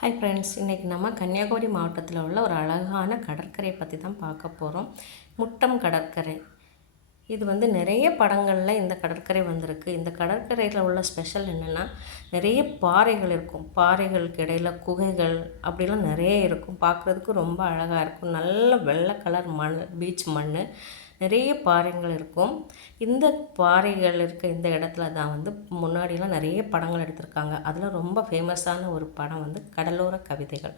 Hi friends, இன்றைக்கி நம்ம கன்னியாகுமரி மாவட்டத்தில் உள்ள ஒரு அழகான கடற்கரை பற்றி தான் பார்க்க போகிறோம். முட்டம் கடற்கரை. இது வந்து நிறைய படங்களில் இந்த கடற்கரை வந்திருக்கு. இந்த கடற்கரையில் உள்ள ஸ்பெஷல் என்னென்னா, நிறைய பாறைகள் இருக்கும். பாறைகளுக்கு இடையில் குகைகள் அப்படிலாம் நிறைய இருக்கும். பார்க்குறதுக்கு ரொம்ப அழகாக இருக்கும். நல்ல வெள்ளை கலர் மண், பீச் மண், நிறைய பாறைகள் இருக்கும். இந்த பாறைகள் இருக்க இந்த இடத்துல தான் வந்து முன்னாடிலாம் நிறைய படங்கள் எடுத்திருக்காங்க. அதில் ரொம்ப ஃபேமஸான ஒரு படம் வந்து கடலோர கவிதைகள்.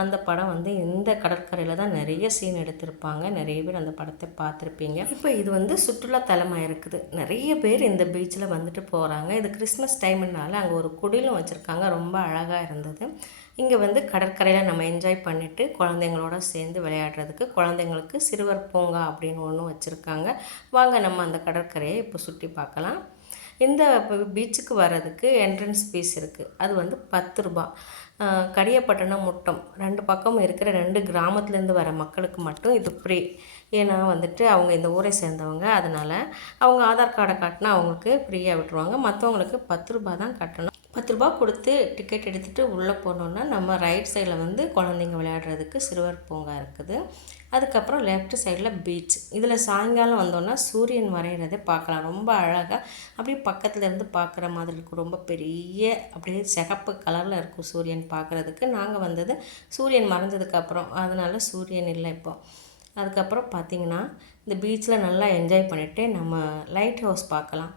அந்த படம் வந்து இந்த கடற்கரையில் தான் நிறைய சீன் எடுத்திருப்பாங்க. நிறைய பேர் அந்த படத்தை பார்த்துருப்பீங்க. இப்போ இது வந்து சுற்றுலாத்தலமாக இருக்குது. நிறைய பேர் இந்த பீச்சில் வந்துட்டு போகிறாங்க. இது கிறிஸ்மஸ் டைம்னால அங்கே ஒரு குடிலும் வச்சுருக்காங்க. ரொம்ப அழகாக இருந்தது. இங்கே வந்து கடற்கரையில் நம்ம என்ஜாய் பண்ணிவிட்டு குழந்தைங்களோட சேர்ந்து விளையாடுறதுக்கு குழந்தைங்களுக்கு சிறுவர் பூங்கா அப்படின்னு ஒன்று வச்சுருக்காங்க. வாங்க நம்ம அந்த கடற்கரையை இப்போ சுற்றி பார்க்கலாம். இந்த பீச்சுக்கு வர்றதுக்கு என்ட்ரன்ஸ் ஃபீஸ் இருக்குது. அது வந்து 10 ரூபா. கடியப்பட்டினம், முட்டம் 2 பக்கமும் இருக்கிற 2 கிராமத்துலேருந்து வர மக்களுக்கு மட்டும் இது ஃப்ரீ. ஏன்னா வந்துட்டு அவங்க இந்த ஊரை சேர்ந்தவங்க, அதனால் அவங்க ஆதார் கார்டை காட்டினா அவங்களுக்கு ஃப்ரீயாக விட்டுருவாங்க. மற்றவங்களுக்கு 10 ரூபா தான் கட்டணும். 10 ரூபா கொடுத்து டிக்கெட் எடுத்துகிட்டு உள்ளே போனோன்னா நம்ம ரைட் சைடில் வந்து குழந்தைங்க விளையாடுறதுக்கு சிறுவர் பூங்கா இருக்குது. அதுக்கப்புறம் லெஃப்ட் சைடில் பீச். இதில் சாயங்காலம் வந்தோன்னா சூரியன் மறைகிறதை பார்க்கலாம். ரொம்ப அழகாக அப்படியே பக்கத்தில் இருந்து பார்க்குற மாதிரி இருக்கும். ரொம்ப பெரிய அப்படியே சிகப்பு கலரில் இருக்கும் சூரியன் பார்க்குறதுக்கு. நாங்கள் வந்தது சூரியன் மறைஞ்சதுக்கப்புறம், அதனால் சூரியன் இல்லை இப்போ. அதுக்கப்புறம் பார்த்திங்கன்னா இந்த பீச்சில் நல்லா என்ஜாய் பண்ணிவிட்டு நம்ம லைட் ஹவுஸ் பார்க்கலாம்.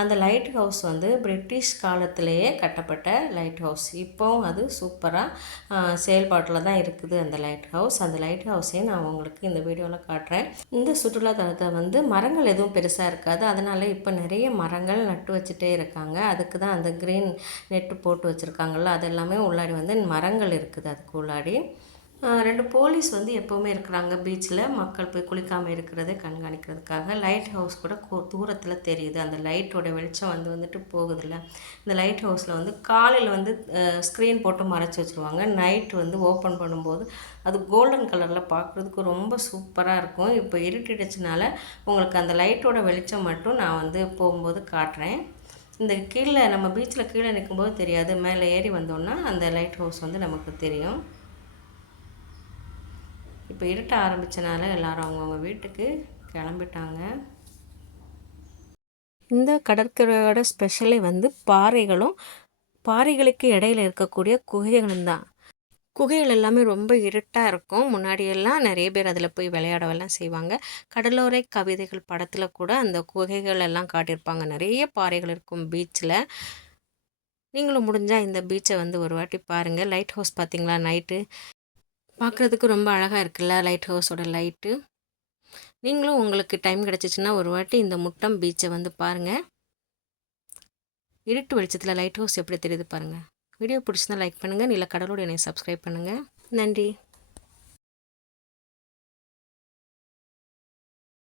அந்த லைட் ஹவுஸ் வந்து பிரிட்டிஷ் காலத்திலேயே கட்டப்பட்ட லைட் ஹவுஸ். இப்போவும் அது சூப்பராக செயல்பாட்டில் தான் இருக்குது அந்த லைட் ஹவுஸ். அந்த லைட் ஹவுஸையும் நான் உங்களுக்கு இந்த வீடியோவில் காட்டுறேன். இந்த சுற்றுலாத்தலத்தில் வந்து மரங்கள் எதுவும் பெருசாக இருக்காது. அதனால் இப்போ நிறைய மரங்கள் நட்டு வச்சுட்டே இருக்காங்க. அதுக்கு தான் அந்த க்ரீன் நெட்டு போட்டு வச்சுருக்காங்கள்ல, அது எல்லாமே உள்ளாடி வந்து மரங்கள் இருக்குது. அதுக்கு உள்ளாடி 2 போலீஸ் வந்து எப்போவுமே இருக்கிறாங்க பீச்சில். மக்கள் போய் குளிக்காமல் இருக்கிறதை கண்காணிக்கிறதுக்காக. லைட் ஹவுஸ் கூட தூரத்தில் தெரியுது. அந்த லைட்டோட வெளிச்சம் வந்துட்டு போகுதில்ல. இந்த லைட் ஹவுஸில் வந்து காலையில் வந்து ஸ்க்ரீன் போட்டு மறைச்சி வச்சுருவாங்க. நைட்டு வந்து ஓப்பன் பண்ணும்போது அது கோல்டன் கலரில் பார்க்குறதுக்கு ரொம்ப சூப்பராக இருக்கும். இப்போ இருட்டிடுச்சுனால உங்களுக்கு அந்த லைட்டோட வெளிச்சம் மட்டும் நான் வந்து போகும்போது காட்டுறேன். இந்த கீழே நம்ம பீச்சில் கீழே நிற்கும்போது தெரியாது. மேலே ஏறி வந்தோன்னா அந்த லைட் ஹவுஸ் வந்து நமக்கு தெரியும். இப்போ இருட்ட ஆரம்பித்தனால எல்லோரும் அவங்கவுங்க வீட்டுக்கு கிளம்பிட்டாங்க. இந்த கடற்கரையோட ஸ்பெஷலே வந்து பாறைகளும் பாறைகளுக்கு இடையில் இருக்கக்கூடிய குகைகளும் தான். குகைகள் எல்லாமே ரொம்ப இருட்டாக இருக்கும். முன்னாடியெல்லாம் நிறைய பேர் அதில் போய் விளையாடவெல்லாம் செய்வாங்க. கடலோரை கவிதைகள் படத்தில் கூட அந்த குகைகள் எல்லாம் காட்டியிருப்பாங்க. நிறைய பாறைகள் இருக்கும் பீச்சில். நீங்களும் முடிஞ்சால் இந்த பீச்சை வந்து ஒரு வாட்டி பாருங்கள். லைட் ஹவுஸ் பார்த்திங்களா நைட்டு பார்க்குறதுக்கு ரொம்ப அழகாக இருக்குல்ல லைட் ஹவுஸோட லைட்டு. நீங்களும் உங்களுக்கு டைம் கிடச்சிச்சின்னா ஒரு வாட்டி இந்த முட்டம் பீச்சை வந்து பாருங்கள். இருட்டு வெளிச்சத்தில் லைட் ஹவுஸ் எப்படி தெரியுது பாருங்கள். வீடியோ பிடிச்சிருந்தா லைக் பண்ணுங்கள். நிலக்கடலோடு என்னை சப்ஸ்கிரைப் பண்ணுங்கள். நன்றி.